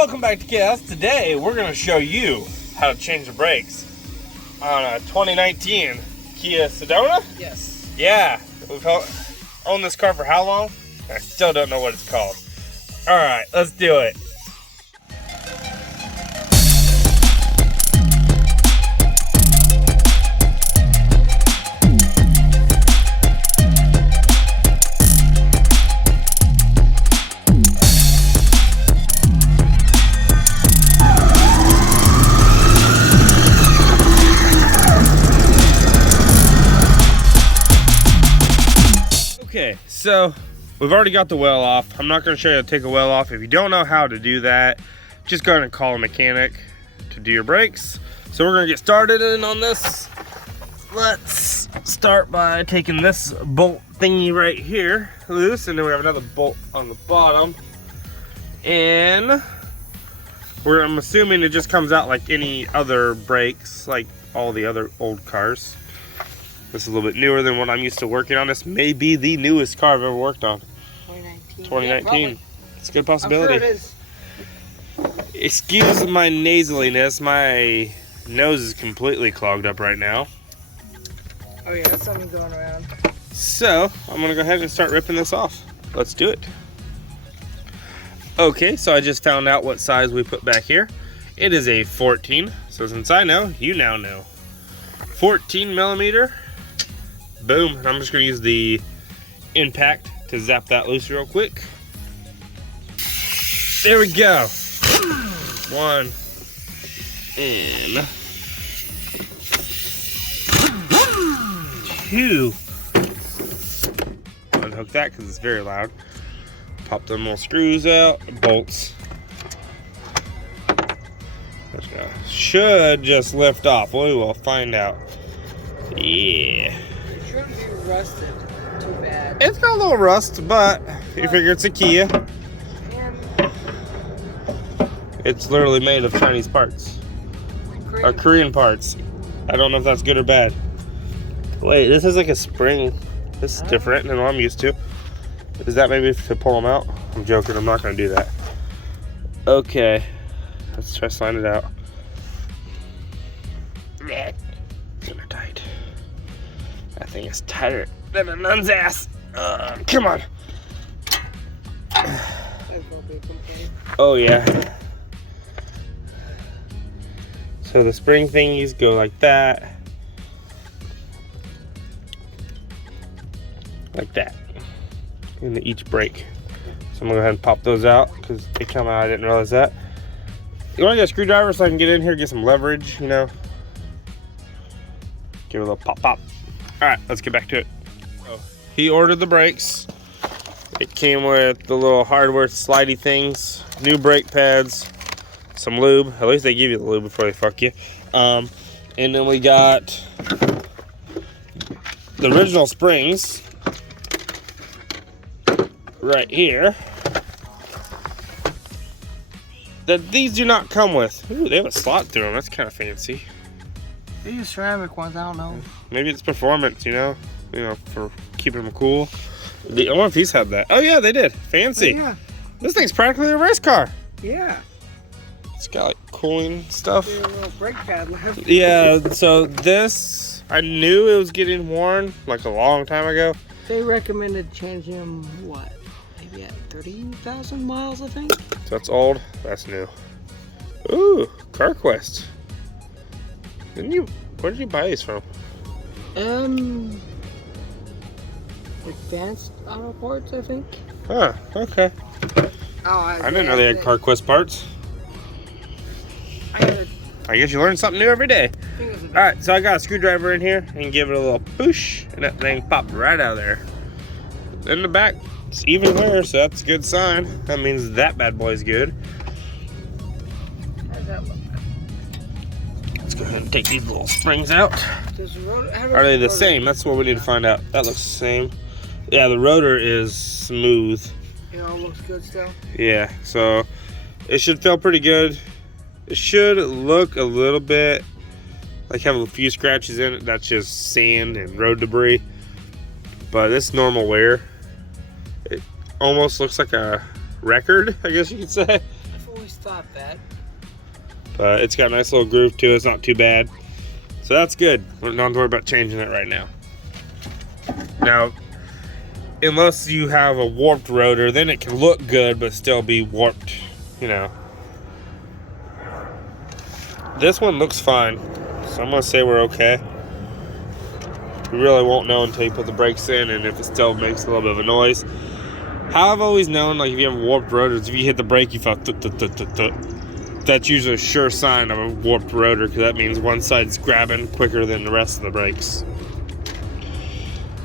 welcome back to Chaos. Today we're going to show you how to change the brakes on a 2019 Kia Sedona. Yes. Yeah, we've owned this car for how long? I still don't know what it's called. Alright, let's do it. Okay, so we've already got the well off. I'm not going to show you how to take a well off. If you don't know how to do that, just go ahead and call a mechanic to do your brakes. So we're going to get started in on this. Let's start by taking this bolt thingy right here loose, and then we have another bolt on the bottom. And I'm assuming it just comes out like any other brakes, like all the other old cars. This is a little bit newer than what I'm used to working on. This may be the newest car I've ever worked on. 2019. Yeah, it's a good possibility. I'm sure it is. Excuse my nasaliness. My nose is completely clogged up right now. Oh yeah, that's something going around. So I'm going to go ahead and start ripping this off. Let's do it. Okay, so I just found out what size we put back here. It is a 14. So since I know, you now know. 14 millimeter. Boom. And I'm just going to use the impact to zap that loose real quick. There we go. One. And two. Unhook that because it's very loud. Pop them little screws out. Bolts. Should just lift off. We will find out. Yeah. It shouldn't be rusted too bad. It's got a little rust, but you figure it's a Kia. It's literally made of Chinese parts. Or Korean parts. I don't know if that's good or bad. Wait, this is like a spring. This is different than what I'm used to. Is that maybe to pull them out? I'm joking, I'm not going to do that. Okay. Let's try sliding it out. Kind of tight. That thing is tighter than a nun's ass. Come on. Oh yeah. So the spring thingies go like that. Like that. Into each brake. So I'm gonna go ahead and pop those out because they come out. I didn't realize that. You want to get a screwdriver so I can get in here, get some leverage, you know? Give it a little pop, pop. All right, let's get back to it. So, he ordered the brakes. It came with the little hardware slidey things, new brake pads, some lube. At least they give you the lube before they fuck you. And then we got the original springs right here. That these do not come with. Ooh, they have a slot through them. That's kind of fancy. They use ceramic ones. I don't know. Maybe it's performance, you know, for keeping them cool. I wonder if these have that. Oh yeah, they did. Fancy. Oh, yeah. This thing's practically a race car. Yeah. It's got like cooling stuff. A little brake pad left. Yeah. So this, I knew it was getting worn like a long time ago. They recommended changing them. What? Maybe at 30,000 miles, I think. So that's old. That's new. Ooh, CarQuest. Where did you buy these from? Advanced Auto Parts, I think. Huh, okay. Oh, I didn't know they had CarQuest parts. I guess you learn something new every day. Alright, so I got a screwdriver in here and give it a little push, and that thing popped right out of there. In the back, it's even wear, so that's a good sign. That means that bad boy's good. How's that look? Let's go ahead and take these little springs out. Are they the same? That's what we need to find out. That looks the same. Yeah, the rotor is smooth. It all looks good still? Yeah, so it should feel pretty good. It should look a little bit like have a few scratches in it. That's just sand and road debris. But it's normal wear. It almost looks like a record, I guess you could say. I've always always thought that. But it's got a nice little groove to it. It's not too bad. So that's good. We don't have to worry about changing it right now. Now, unless you have a warped rotor, then it can look good but still be warped, you know. This one looks fine, so I'm gonna say we're okay. You really won't know until you put the brakes in and if it still makes a little bit of a noise. How I've always known, like if you have warped rotors, if you hit the brake, you feel that's usually a sure sign of a warped rotor, because that means one side's grabbing quicker than the rest of the brakes.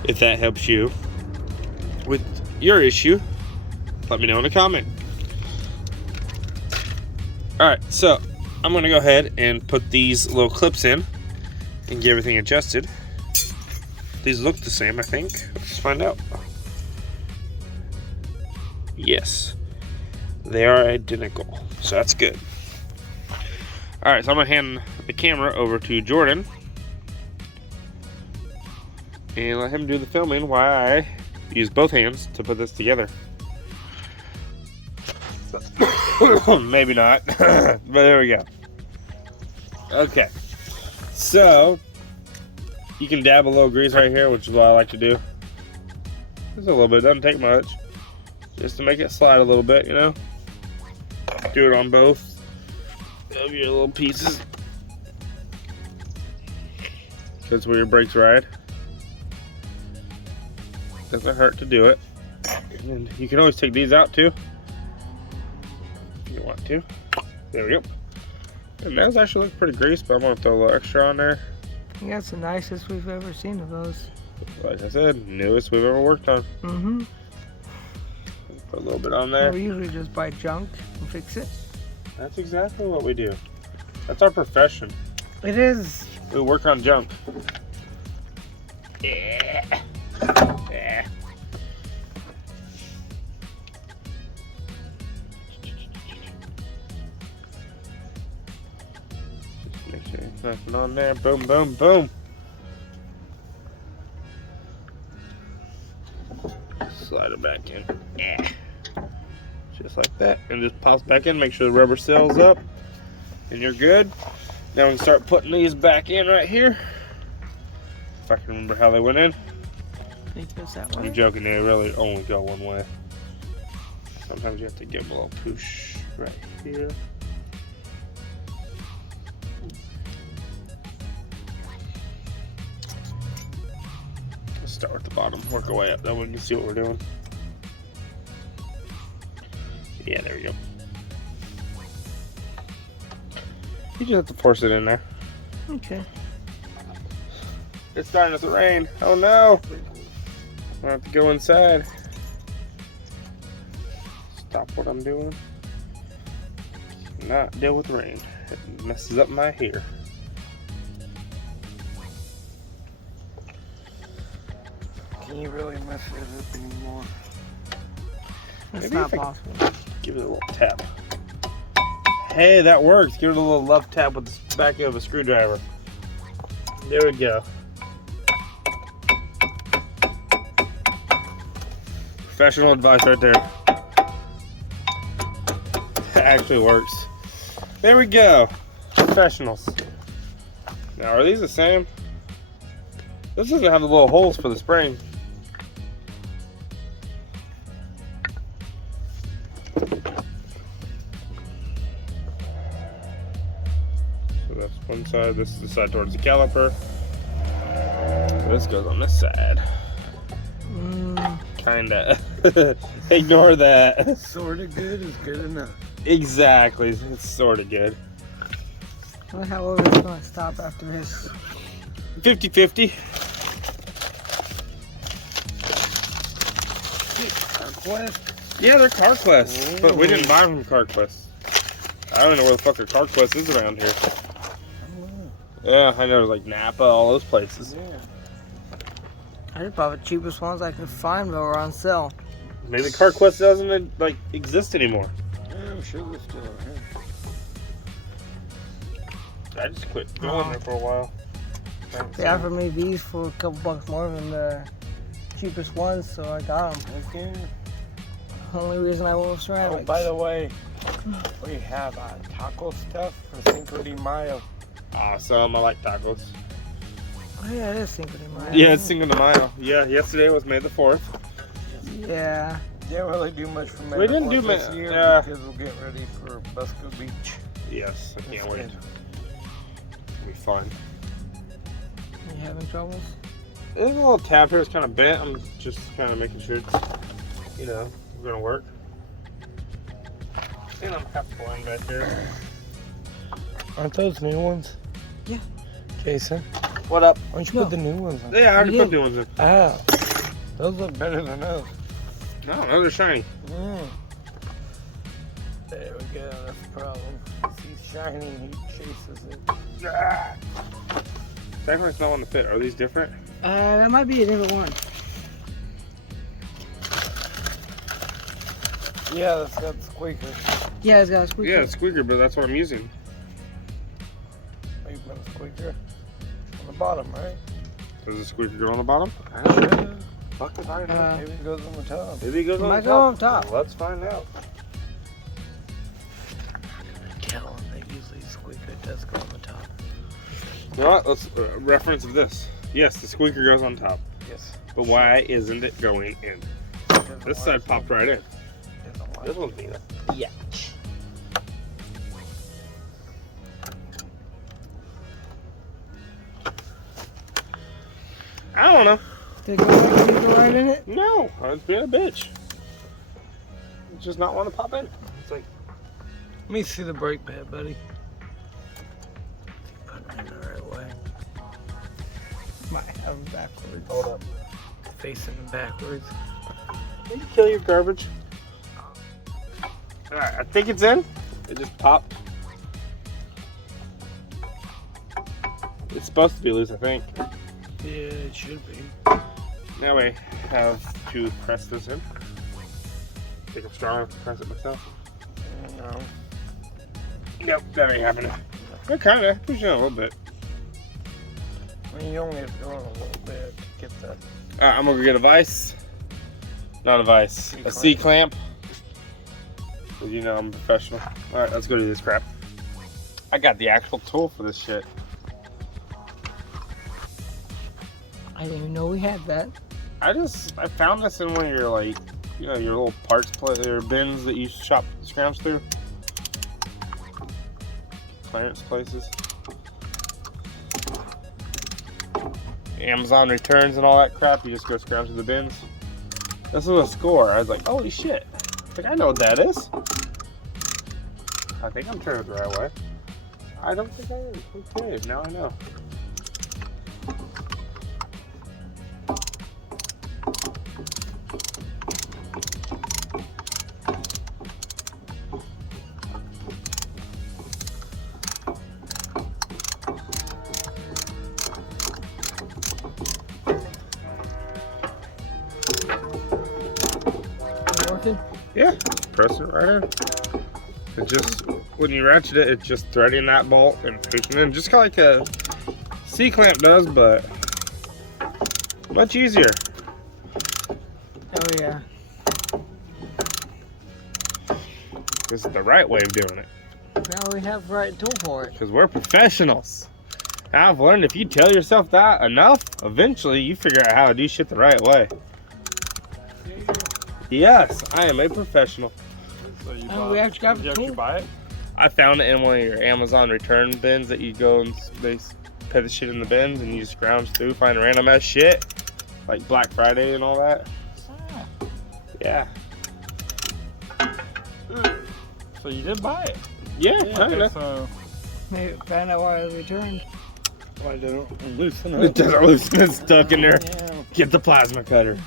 If that helps you with your issue, let me know in a comment. Alright, so I'm gonna go ahead and put these little clips in and get everything adjusted. These look the same, I think. Let's find out. Yes, they are identical, so that's good. Alright, so I'm gonna hand the camera over to Jordan and let him do the filming while I use both hands to put this together. Maybe not, but there we go. Okay, so you can dab a little grease right here, which is what I like to do. Just a little bit, doesn't take much. Just to make it slide a little bit, you know. Do it on both of your little pieces. That's where your brakes ride. Doesn't hurt to do it. And you can always take these out too, if you want to. There we go. And those actually look pretty greased, but I'm gonna throw a little extra on there. I think that's the nicest we've ever seen of those. Like I said, newest we've ever worked on. Mm-hmm. Put a little bit on there. We usually just buy junk and fix it. That's exactly what we do. That's our profession. It is. We work on junk. Yeah. Yeah. Just make sure there's nothing on there. Boom, boom, boom. Slide it back in. Yeah. Just like that. And just pops back in. Make sure the rubber seals up. And you're good. Now we can start putting these back in right here. If I can remember how they went in. I think it goes that way. I'm joking, they really only go one way. Sometimes you have to give them a little push right here. Let's start with the bottom, work our way up, that way we can see what we're doing. Yeah, there we go. You just have to force it in there. Okay. It's starting to rain. Oh no! I have to go inside. Stop what I'm doing. Not deal with rain. It messes up my hair. Can you really mess it up anymore? It's Maybe not if I possible. give it a little tap. Hey, that works. Give it a little love tap with the back of a screwdriver. There we go. Professional advice right there. That actually works. There we go. Professionals. Now, are these the same? This doesn't have the little holes for the spring. So that's one side. This is the side towards the caliper. This goes on this side. Kinda. Ignore that. Sorta good is good enough. Exactly. It's sorta good. I wonder how long it's gonna stop after this. 50-50. CarQuest? Yeah, they're CarQuest. But we didn't buy them from CarQuest. I don't know where the fuck a CarQuest is around here. Yeah, I know, like Napa, all those places. Yeah. I just bought the cheapest ones I could find that were on sale. Maybe CarQuest doesn't like exist anymore. Yeah, I'm sure we're still around. I just quit going there for a while. They offered me these for a couple bucks more than the cheapest ones, so I got them. Okay. Only reason I went with ceramics. Oh, by the way, We have taco stuff for Cinco de Mayo. Awesome. I like tacos. Oh yeah, it is Cinco de Mayo. Yeah, it's Cinco de Mayo. Yeah, yesterday was May the 4th. Yeah. Didn't really do much for May We the didn't 4th do this May- year yeah. because we're getting ready for Busco Beach. Yes, I can't It's wait. good. It'll be fun. You having troubles? There's a little tab here. It's kind of bent. I'm just kind of making sure it's, you know, gonna work. And I'm half blind back there. Aren't those new ones? Yeah. Jason, What up? why don't you put the new ones on? Yeah, I already You put did. new ones in. Ah, those look better than those. No, those are shiny. There we go, that's the problem. He's shiny, he chases it. Ah. That one's not on the fit. Are these different? That might be a different one. Yeah, that's got the squeaker. Yeah, it's got a squeaker. Yeah, it's squeaker, but that's what I'm using. You've got a squeaker on the bottom, right? Does the squeaker go on the bottom? Yeah. Fuck if I know. Maybe it goes on the top. Maybe it goes It on might the go top. on top. Let's find out. Tell them that usually the squeaker does go on the top. You know what? Let's reference this. Yes, the squeaker goes on top. Yes. But why isn't it going in? This side popped right in. This one's neat. Yeah. I don't know. Did it go right in it? No, it's being a bitch. It's just not want to pop in. It's like, Let me see the brake pad, buddy. Put it in the right way. Might have it backwards. Hold up. Facing it backwards. did you kill your garbage? Alright, I think it's in. It just popped. It's supposed to be loose, I think. Yeah, it should be. Now I have to press this in. I think I'm strong enough to press it myself. No. Nope, that ain't happening. I kind of push it in a little bit. I mean, you only have to go on a little bit to get that. Alright, I'm gonna get a vise. Not a vise, a C-clamp. Because you know I'm a professional. Alright, let's go do this crap. I got the actual tool for this shit. I didn't even know we had that. I found this in one of your, like, you know, your little parts or bins that you shop scrounge through. Clearance places. Amazon returns and all that crap, you just go scrounge through the bins. This was a score. I was like, holy shit. Like, I know what that is. I think I'm turning it the right way. I don't think I am. Okay, now I know. Working? Yeah, press it right in. It just, when you ratchet it, it's just threading that bolt and pushing it in. Just kind of like a C-clamp does, but much easier. Oh yeah. This is the right way of doing it. Now we have the right tool for it. Because we're professionals. I've learned if you tell yourself that enough, eventually you figure out how to do shit the right way. Yes, I am a professional. So you Oh, we actually got the tool. buy it? I found it in one of your Amazon return bins that you go and they put the shit in the bins and you just scrounge through, find random ass shit. Like Black Friday and all that. Ah. Yeah. So you did buy it? Yeah, Yeah, kinda. so Maybe find out why it was returned. why don't loosen It doesn't loosen, it's stuck in there. Yeah. Get the plasma cutter.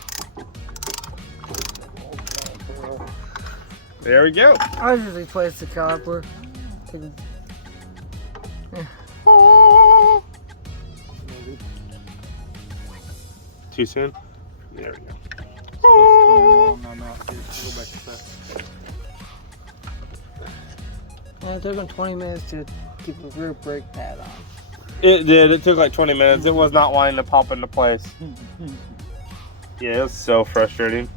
There we go. I just replaced the caliper. Take- Too soon? There we go. Well, it took him 20 minutes to keep the rear brake pad on. It did. It took like 20 minutes. It was not wanting to pop into place. Yeah, it was so frustrating.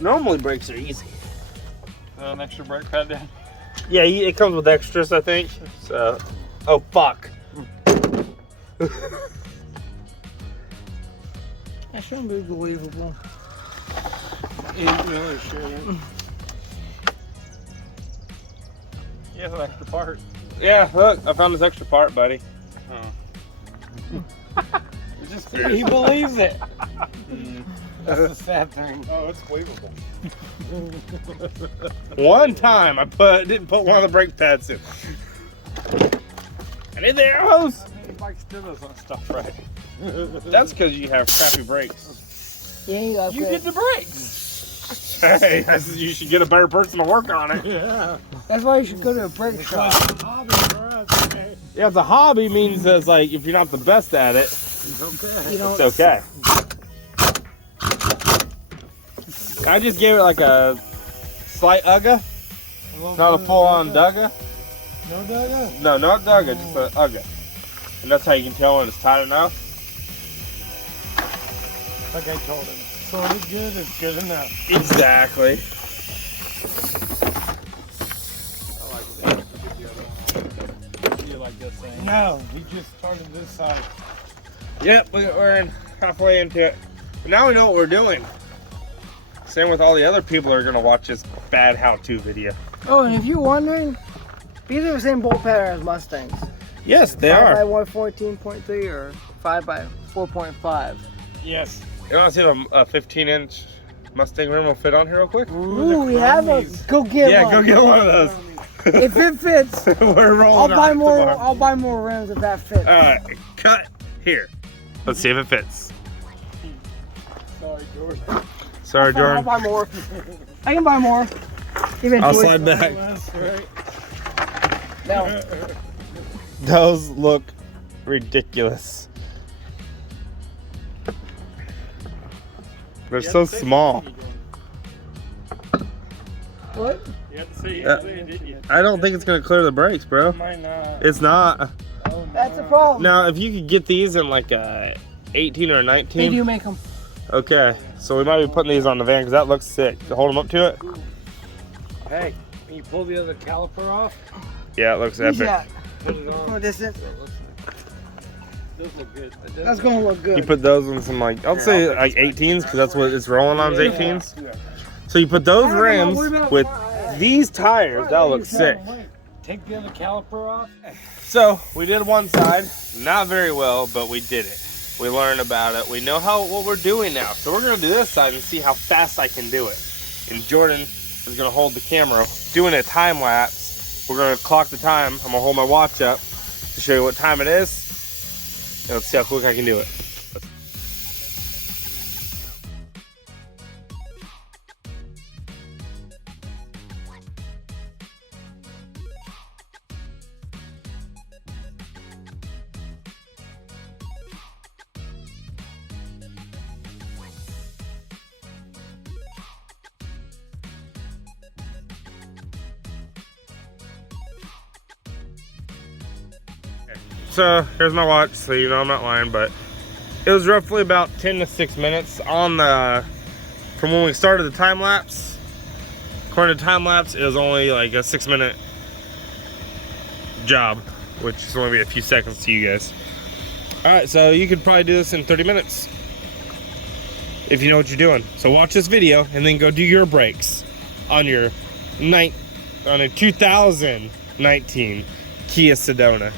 Normally brakes are easy. An extra brake pad then? Yeah, it comes with extras, I think. So, oh fuck. That shouldn't be believable. It really shouldn't. Yeah, an extra part. Yeah, look, I found this extra part, buddy. He believes it. That's the sad thing. Oh, it's believable. One time I didn't put one of the brake pads in. And in there it goes. The bike still doesn't stop right. That's because you have crappy brakes. Yeah, You get the brakes. Hey, you should get a better person to work on it. Yeah. That's why you should go to a brake shop. Hobby for us, okay? Yeah, it's a hobby means it's like if you're not the best at it, It's okay. You know, it's okay. I just gave it like a slight ugga, not a full-on dugga. No dugga? No, not dugga, just a ugga. And that's how you can tell when it's tight enough. Like I told him. Sort of good is good enough. Exactly. I like that. Get the other one on. You like this thing? No, he just started this side. Yep, we're halfway into it. But now we know what we're doing. Same with all the other people that are gonna watch this bad how-to video. Oh, and if you're wondering, these are the same bolt pattern as Mustangs. Yes, they 5 by are. 114.3 or 5 by 4.5 Yes. You want to see if a 15-inch Mustang rim will fit on here real quick? Ooh, we have a. Go get Yeah, one. go get one of those. If it fits, We're rolling. I'll buy on it more. tomorrow. I'll buy more rims if that fits. Alright, cut here. Let's see if it fits. Sorry, George. Sorry, I'll Jordan. buy more. I can buy more. I'll Eventually. slide back. That's right. No. Those look ridiculous. They're so small. What? You had to see Uh, it, didn't you? I don't think it's gonna clear the brakes, bro. Might not. It's not. Oh, That's a no. problem. Now, if you could get these in like a 18 or a They 19. do make them. Okay, so we might be putting these on the van because that looks sick. Hold them up to it. Hey, can you pull the other caliper off? Yeah, it looks epic. Yeah. Put it on. From a distance. Those look good. That's gonna look You good. put those in some like, I'll say like 18s because that's what it's rolling on is 18s. So you put those rims with these tires, that'll look sick. Take the other caliper off. So we did one side, not very well, but we did it. We learned about it. We know what we're doing now. So we're gonna do this side and see how fast I can do it. And Jordan is gonna hold the camera, doing a time lapse. We're gonna clock the time. I'm gonna hold my watch up to show you what time it is. And let's see how quick I can do it. So here's my watch, so you know I'm not lying, but it was roughly about 10 to 6 minutes on the, from when we started the time lapse. According to time lapse, it was only like a 6-minute job, which is only be a few seconds to you guys. All right, so you could probably do this in 30 minutes if you know what you're doing. So watch this video and then go do your brakes on your on a 2019 Kia Sedona.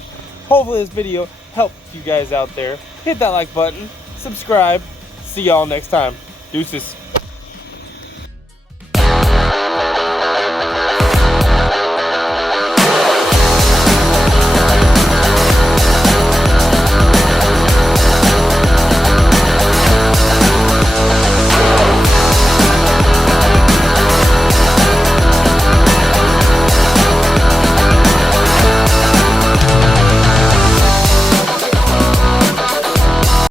Hopefully this video helped you guys out there. Hit that like button, subscribe. See y'all next time. Deuces.